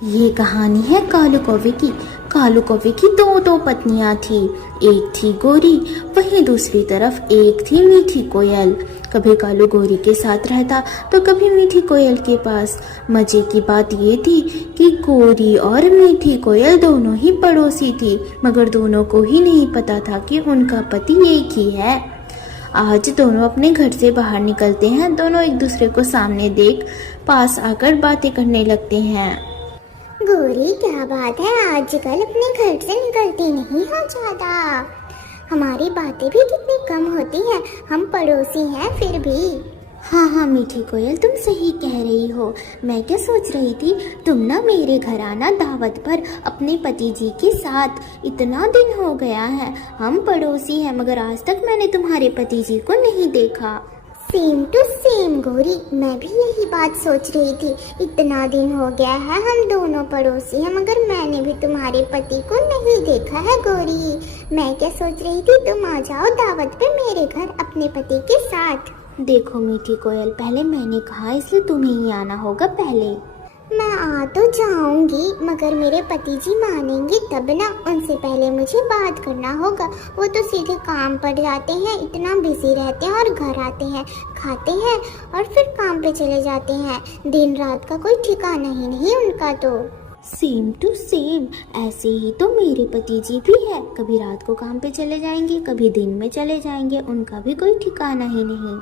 ये कहानी है कालू कौवे की। कालू कौवे की दो पत्नियां थी। एक थी गोरी, वहीं दूसरी तरफ एक थी मीठी कोयल। कभी कालू गोरी के साथ रहता तो कभी मीठी कोयल के पास। मजे की बात ये थी कि गोरी और मीठी कोयल दोनों ही पड़ोसी थी, मगर दोनों को ही नहीं पता था कि उनका पति एक ही है। आज दोनों अपने घर से बाहर निकलते हैं। दोनों एक दूसरे को सामने देख पास आकर बातें करने लगते हैं। गोरी, क्या बात है, आजकल अपने घर से निकलती नहीं हो ज्यादा। हमारी बातें भी कितनी कम होती हैं, हम पड़ोसी हैं फिर भी। हाँ मीठी कोयल, तुम सही कह रही हो। मैं क्या सोच रही थी, तुम ना मेरे घर आना दावत पर अपने पति जी के साथ। इतना दिन हो गया है, हम पड़ोसी हैं, मगर आज तक मैंने तुम्हारे पति जी को नहीं देखा। सेम टू सेम गोरी, मैं भी यही बात सोच रही थी। इतना दिन हो गया है, हम दोनों पड़ोसी हैं, मगर मैंने भी तुम्हारे पति को नहीं देखा है गोरी। मैं क्या सोच रही थी, तुम आ जाओ दावत पे मेरे घर अपने पति के साथ। देखो मीठी कोयल, पहले मैंने कहा, इसलिए तुम्हें ही आना होगा पहले। मैं आ तो जाऊंगी, मगर मेरे पति जी मानेंगे तब ना। उनसे पहले मुझे बात करना होगा। वो तो सीधे काम पर जाते हैं, इतना बिजी रहते हैं, और घर आते हैं, खाते हैं और फिर काम पे चले जाते हैं। दिन रात का कोई ठिकाना ही नहीं उनका तो। सेम टू सेम, ऐसे ही तो मेरे पति जी भी है। कभी रात को काम पे चले जाएंगे, कभी दिन में चले जाएंगे, उनका भी कोई ठिकाना ही नहीं।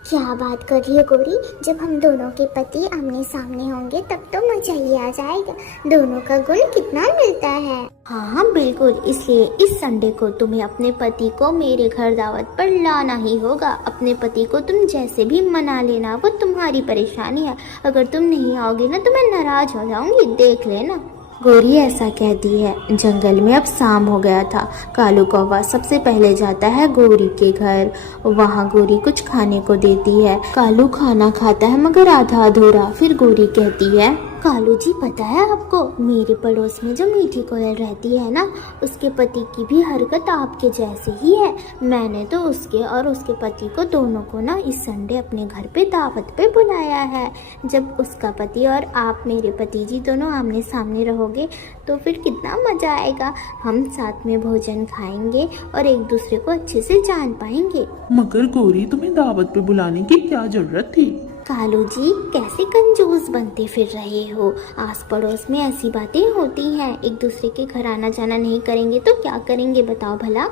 क्या बात कर रही है गोरी, जब हम दोनों के पति आमने सामने होंगे तब तो मजा ही आ जाएगा। दोनों का गुण कितना मिलता है। हाँ बिल्कुल, इसलिए इस संडे को तुम्हें अपने पति को मेरे घर दावत पर लाना ही होगा। अपने पति को तुम जैसे भी मना लेना, वो तुम्हारी परेशानी है। अगर तुम नहीं आओगे ना तो मैं नाराज हो जाऊंगी, देख लेना। गोरी ऐसा कहती है। जंगल में अब शाम हो गया था। कालू कौवा सबसे पहले जाता है गोरी के घर। वहाँ गोरी कुछ खाने को देती है। कालू खाना खाता है मगर आधा अधूरा। फिर गोरी कहती है, कालू जी, पता है आपको, मेरे पड़ोस में जो मीठी कोयल रहती है ना, उसके पति की भी हरकत आपके जैसे ही है। मैंने तो उसके और उसके पति को दोनों को ना इस संडे अपने घर पे दावत पे बुलाया है। जब उसका पति और आप मेरे पति जी दोनों आमने सामने रहोगे तो फिर कितना मजा आएगा। हम साथ में भोजन खाएंगे और एक दूसरे को अच्छे से जान पाएंगे। मगर गोरी, तुम्हें दावत पे बुलाने की क्या जरूरत थी? कालू जी, कैसे कंजूस बनते फिर रहे हो। आस पड़ोस में ऐसी बातें होती हैं। एक दूसरे के घर आना जाना नहीं करेंगे तो क्या करेंगे बताओ भला।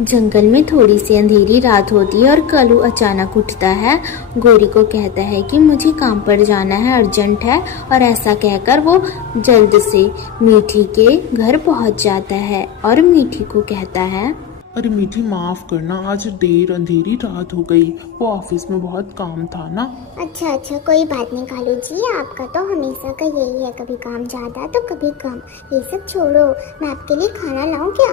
जंगल में थोड़ी सी अंधेरी रात होती है और कालू अचानक उठता है। गोरी को कहता है कि मुझे काम पर जाना है, अर्जेंट है, और ऐसा कहकर वो जल्द से मीठी के घर पहुंच जाता है और मीठी को कहता है, अरे मीठी, माफ करना, आज देर अंधेरी रात हो गई। वो ऑफिस में बहुत काम था ना। अच्छा, कोई बात नहीं कालू जी, आपका तो हमेशा का यही है, कभी काम ज्यादा तो कभी कम। ये सब छोड़ो, मैं आपके लिए खाना लाऊं क्या?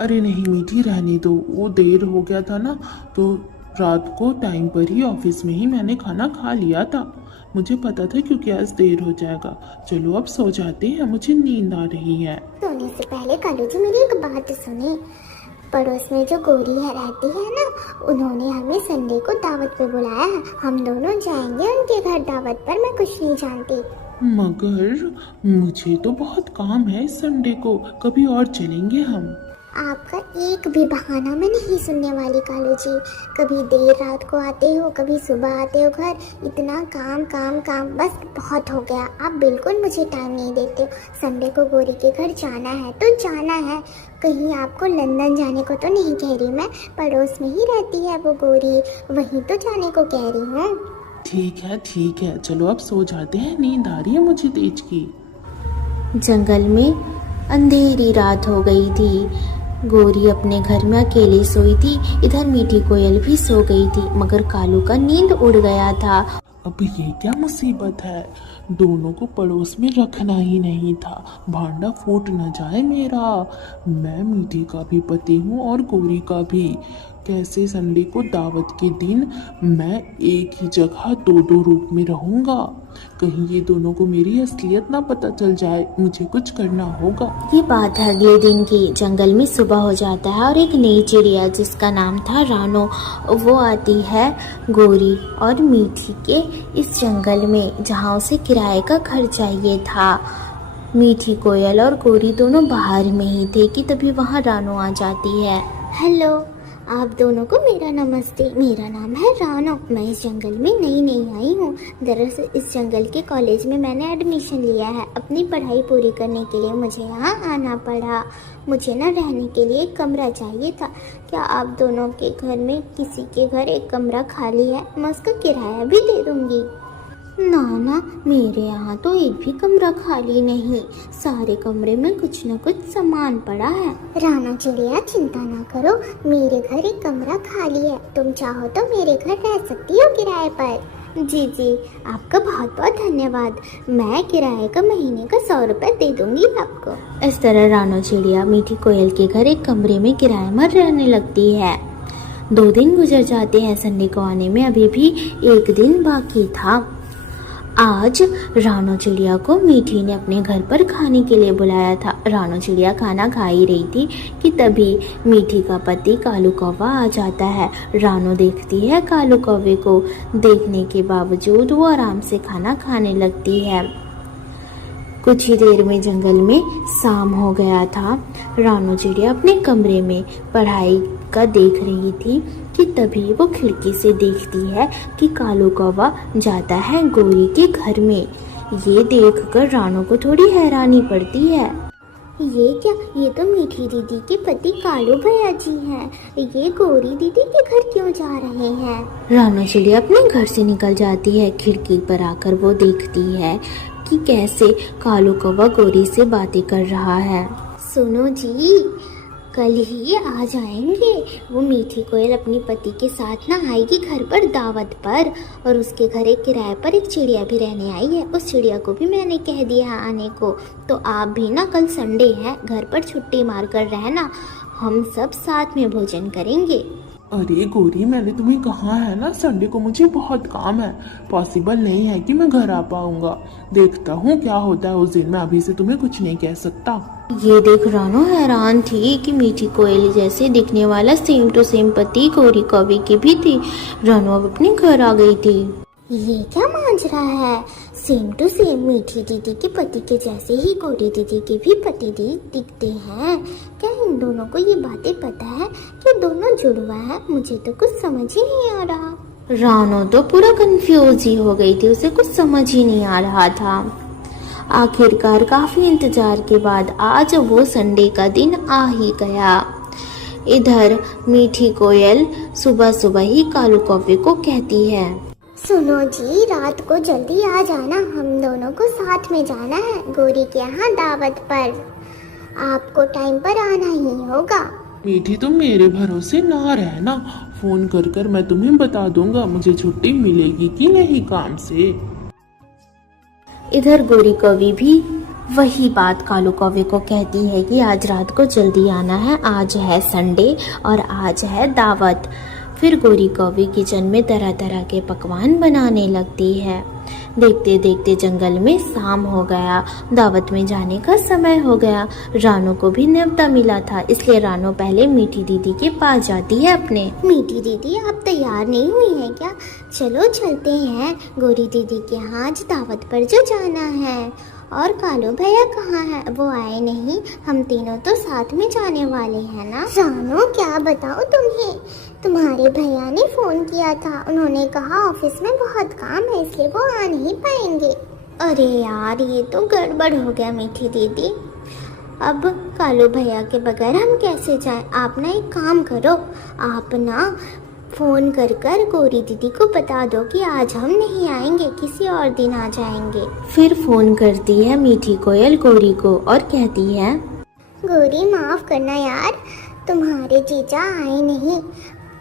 अरे नहीं मीठी, रहने दो। वो देर हो गया था ना, तो रात को टाइम पर ही ऑफिस में ही मैंने खाना खा लिया था। मुझे पता था क्योंकि आज देर हो जाएगा। चलो अब सो जाते हैं, मुझे नींद आ रही है। सोने से पहले कालू जी मेरी एक बात सुने। पड़ोस में जो गोरी है रहती है ना, उन्होंने हमें संडे को दावत पे बुलाया है। हम दोनों जाएंगे उनके घर दावत पर। मैं कुछ नहीं जानती, मगर मुझे तो बहुत काम है इस संडे को। कभी और चलेंगे हम। आपका एक भी बहाना मैं नहीं सुनने वाली कालू जी। कभी देर रात को आते हो, कभी सुबह आते हो घर। इतना काम काम काम, बस बहुत हो गया। आप बिल्कुल मुझे टाइम नहीं देते हो। संडे को गोरी के घर जाना है तो जाना है। कहीं आपको लंदन जाने को तो नहीं कह रही मैं, पड़ोस में ही रहती है वो गोरी, वहीं तो जाने को कह रही हूँ। ठीक है, चलो अब सो जाते हैं, नींद आ रही है मुझे तेज की। जंगल में अंधेरी रात हो गई थी। गोरी अपने घर में अकेली सोई थी। इधर मीठी कोयल भी सो गई थी, मगर कालू का नींद उड़ गया था। अब ये क्या मुसीबत है, दोनों को पड़ोस में रखना ही नहीं था। भांडा फूट न जाए मेरा। मैं मीठी का भी पति हूँ और गोरी का भी। कैसे संडे को दावत के दिन मैं एक ही जगह दो रूप में रहूँगा। कहीं ये दोनों को मेरी असलियत ना पता चल जाए। मुझे कुछ करना होगा। ये बात है अगले दिन की। जंगल में सुबह हो जाता है और एक नई चिड़िया जिसका नाम था रानो, वो आती है गोरी और मीठी के इस जंगल में, जहाँ उसे किराए का घर चाहिए था। मीठी कोयल और गोरी दोनों बाहर में ही थे कि तभी वहाँ रानो आ जाती है। हेलो, आप दोनों को मेरा नमस्ते। मेरा नाम है रानो। मैं इस जंगल में नई आई हूँ। दरअसल इस जंगल के कॉलेज में मैंने एडमिशन लिया है। अपनी पढ़ाई पूरी करने के लिए मुझे यहाँ आना पड़ा। मुझे ना रहने के लिए एक कमरा चाहिए था। क्या आप दोनों के घर में किसी के घर एक कमरा खाली है? मैं उसका किराया भी दे दूँगी। ना, मेरे यहाँ तो एक भी कमरा खाली नहीं, सारे कमरे में कुछ न कुछ सामान पड़ा है। राना चिड़िया, चिंता ना करो, मेरे घर एक कमरा खाली है। तुम चाहो तो मेरे घर रह सकती हो किराए पर। जी, आपका बहुत बहुत धन्यवाद। मैं किराए का महीने का 100 रुपये दे दूंगी आपको। इस तरह रानो चिड़िया मीठी कोयल के घर एक कमरे में किराए में रहने लगती है। 2 दिन गुजर जाते हैं। संडे को आने में अभी भी 1 दिन बाकी था। आज रानो चिड़िया को मीठी ने अपने घर पर खाने के लिए बुलाया था। रानो चिड़िया खाना खा ही रही थी कि तभी मीठी का पति कालू कौवा आ जाता है। रानो देखती है कालू कौवे को। देखने के बावजूद वो आराम से खाना खाने लगती है। कुछ ही देर में जंगल में शाम हो गया था। रानो चिड़िया अपने कमरे में पढ़ाई का देख रही थी कि तभी वो खिड़की से देखती है कि कालू कौवा जाता है गोरी के घर में। ये देखकर रानो को थोड़ी हैरानी पड़ती है। ये क्या? ये तो मीठी दीदी के पति कालू भैया जी हैं। ये गोरी दीदी के घर क्यों जा रहे हैं? रानो चिड़िया अपने घर से निकल जाती है। खिड़की पर आकर वो देखती है कि कैसे कालू कौवा गोरी से बातें कर रहा है। सुनो जी, कल ही आ जाएंगे। वो मीठी कोयल अपनी पति के साथ ना आएगी घर पर दावत पर, और उसके घर एक किराए पर एक चिड़िया भी रहने आई है। उस चिड़िया को भी मैंने कह दिया आने को। तो आप भी ना, कल संडे है, घर पर छुट्टी मार कर रहना। हम सब साथ में भोजन करेंगे। अरे गोरी, मैंने तुम्हें कहा है ना, संडे को मुझे बहुत काम है, पॉसिबल नहीं है कि मैं घर आ पाऊंगा। देखता हूँ क्या होता है उस दिन। मैं अभी से तुम्हें कुछ नहीं कह सकता। ये देख रानो हैरान थी कि मीठी कोयल जैसे दिखने वाला सेम टू सेम पति गोरी कौवे की भी थी। रानो अब अपने घर आ गई थी। ये क्या मांझरा है? सेम टू सेम मीठी दीदी के पति के जैसे ही गोरी दीदी के भी पति दिखते हैं। क्या इन दोनों को ये बातें पता है कि दोनों जुड़वा है? मुझे तो कुछ समझ ही नहीं आ रहा। रानो तो पूरा कंफ्यूज ही हो गई थी, उसे कुछ समझ ही नहीं आ रहा था। आखिरकार काफी इंतजार के बाद आज वो संडे का दिन आ ही गया। इधर मीठी कोयल सुबह सुबह ही कालू कौवे को कहती है, सुनो जी, रात को जल्दी आ जाना। हम दोनों को साथ में जाना है गोरी के यहाँ दावत पर। आपको टाइम पर आना ही होगा। मीठी, तुम मेरे भरोसे ना रहना। फोन कर मैं तुम्हें बता दूंगा मुझे छुट्टी मिलेगी कि नहीं काम से। इधर गोरी कौवी भी वही बात कालू कौवे को कहती है कि आज रात को जल्दी आना है, आज है संडे और आज है दावत। फिर गोरी कौवी किचन में तरह तरह के पकवान बनाने लगती है। देखते देखते जंगल में शाम हो गया। दावत में जाने का समय हो गया। रानो को भी न्योता मिला था, इसलिए रानो पहले मीठी दीदी के पास जाती है अपने। मीठी दीदी, आप तैयार नहीं हुई हैं क्या? चलो चलते हैं गोरी दीदी के यहाँ आज दावत पर जो जाना है। और कालू भैया कहाँ है? वो आए नहीं। हम तीनों तो साथ में जाने वाले हैं ना। रानो, क्या बताओ तुम्हें, तुम्हारे भैया ने फोन किया था। उन्होंने कहा ऑफिस में बहुत काम है इसलिए वो आ नहीं पाएंगे। अरे यार, ये तो गड़बड़ हो गया मीठी दीदी। अब कालू भैया के बगैर हम कैसे जाएं? आप ना एक काम करो, आप ना फ़ोन कर गोरी दीदी को बता दो कि आज हम नहीं आएंगे, किसी और दिन आ जाएंगे। फिर फोन करती है मीठी कोयल गोरी को और कहती है, गोरी, माफ़ करना यार, तुम्हारे जीजा आए नहीं।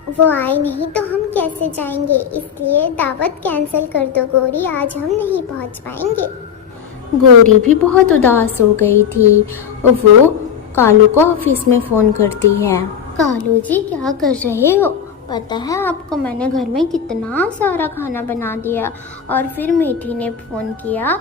वो आए नहीं तो हम कैसे जाएंगे, इसलिए दावत कैंसिल कर दो गोरी, आज हम नहीं पहुंच पाएंगे। गोरी भी बहुत उदास हो गई थी। वो कालू को ऑफिस में फ़ोन करती है। कालू जी, क्या कर रहे हो? पता है आपको, मैंने घर में कितना सारा खाना बना दिया। और फिर मीठी ने फ़ोन किया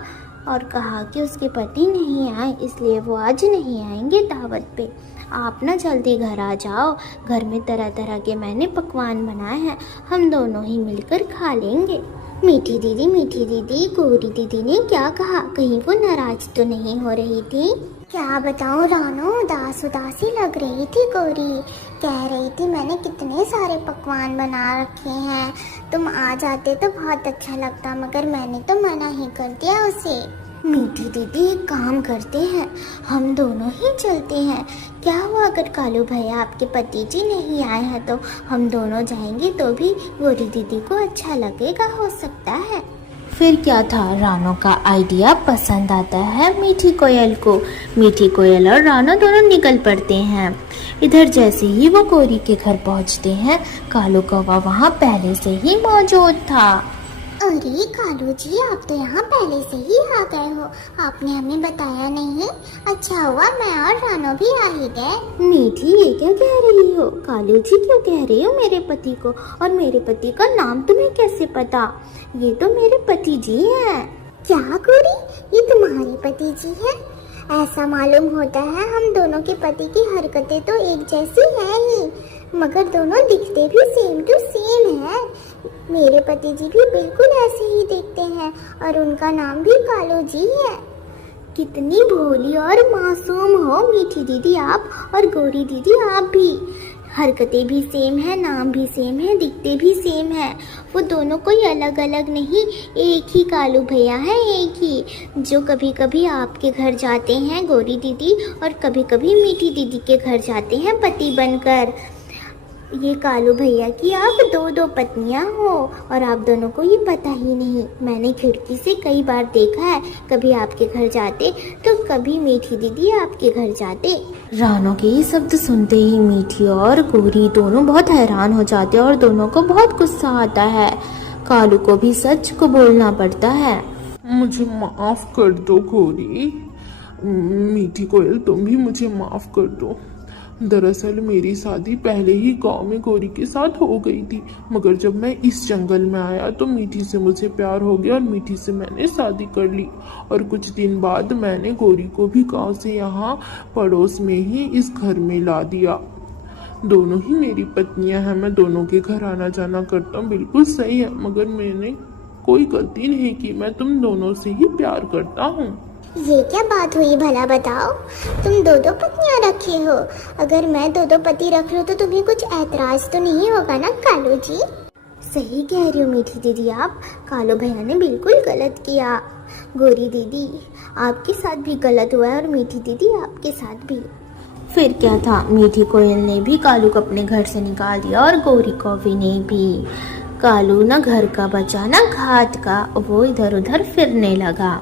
और कहा कि उसके पति नहीं आए, इसलिए वो आज नहीं आएंगे दावत पे। आप ना जल्दी घर आ जाओ। घर में तरह तरह के मैंने पकवान बनाए हैं, हम दोनों ही मिलकर खा लेंगे। मीठी दीदी, गौरी दीदी ने क्या कहा? कहीं वो नाराज तो नहीं हो रही थी? क्या बताऊं रानो, उदास ही लग रही थी गौरी। कह रही थी मैंने कितने सारे पकवान बना रखे हैं, तुम आ जाते तो बहुत अच्छा लगता, मगर मैंने तो मना ही कर दिया उसे। मीठी दीदी, एक काम करते हैं, हम दोनों ही चलते हैं। क्या हुआ अगर कालू भैया आपके पति जी नहीं आए हैं तो हम दोनों जाएंगे तो भी गौरी दीदी को अच्छा लगेगा, हो सकता है। फिर क्या था, रानो का आइडिया पसंद आता है मीठी कोयल को। मीठी कोयल और रानो दोनों निकल पड़ते हैं। इधर जैसे ही वो गौरी के घर पहुंचते हैं, कालू कौवा वहाँ पहले से ही मौजूद था। अरे कालू जी, आप तो यहाँ पहले से ही आ गए हो, आपने हमें बताया नहीं। अच्छा हुआ मैं और रानो भी आ ही गए। मीठी, ये क्या कह रही हो? कालू जी क्यों कह रही हो मेरे पति को? और मेरे पति का नाम तुम्हें कैसे पता? ये तो मेरे पति जी हैं। क्या गौरी, ये तुम्हारे पति जी हैं? ऐसा मालूम होता है हम दोनों के पति की हरकतें तो एक जैसी हैं ही, मगर दोनों दिखते भी सेम टू सेम हैं। मेरे पति जी भी बिल्कुल ऐसे ही दिखते हैं और उनका नाम भी कालू जी है। कितनी भोली और मासूम हो मीठी दीदी आप, और गौरी दीदी आप भी। हरकतें भी सेम है, नाम भी सेम है, दिखते भी सेम है। वो दोनों कोई अलग अलग नहीं, एक ही कालू भैया है, एक ही, जो कभी कभी आपके घर जाते हैं गौरी दीदी और कभी कभी मीठी दीदी के घर जाते हैं पति बनकर। ये कालू भैया की आप दो पत्नियां हो और आप दोनों को ये पता ही नहीं। मैंने खिड़की से कई बार देखा है, कभी आपके घर जाते तो कभी मीठी दीदी आपके घर जाते। रानो के ये शब्द सुनते ही मीठी और गौरी दोनों बहुत हैरान हो जाते हैं और दोनों को बहुत गुस्सा आता है। कालू को भी सच को बोलना पड़ता है। मुझे माफ कर दो गौरी। मीठी कोयल, तुम भी मुझे माफ कर दो। दरअसल मेरी शादी पहले ही गांव में गौरी के साथ हो गई थी, मगर जब मैं इस जंगल में आया तो मीठी से मुझे प्यार हो गया और मीठी से मैंने शादी कर ली। और कुछ दिन बाद मैंने गौरी को भी गांव से यहाँ पड़ोस में ही इस घर में ला दिया। दोनों ही मेरी पत्नियां हैं, मैं दोनों के घर आना जाना करता हूँ, बिल्कुल सही है, मगर मैंने कोई गलती नहीं की, मैं तुम दोनों से ही प्यार करता हूँ। ये क्या बात हुई भला बताओ, तुम दो पत्नियां रखे हो? अगर मैं दो पति रख लूं तो तुम्हें कुछ ऐतराज तो नहीं होगा ना कालू जी? सही कह रही हो मीठी दीदी आप, कालू भैया ने बिल्कुल गलत किया। गौरी दीदी आपके साथ भी गलत हुआ है और मीठी दीदी आपके साथ भी। फिर क्या था, मीठी कोयल ने भी कालू को अपने घर से निकाल दिया और गौरी कौवी ने भी। कालू न घर का बचा न घाट का, वो इधर उधर फिरने लगा।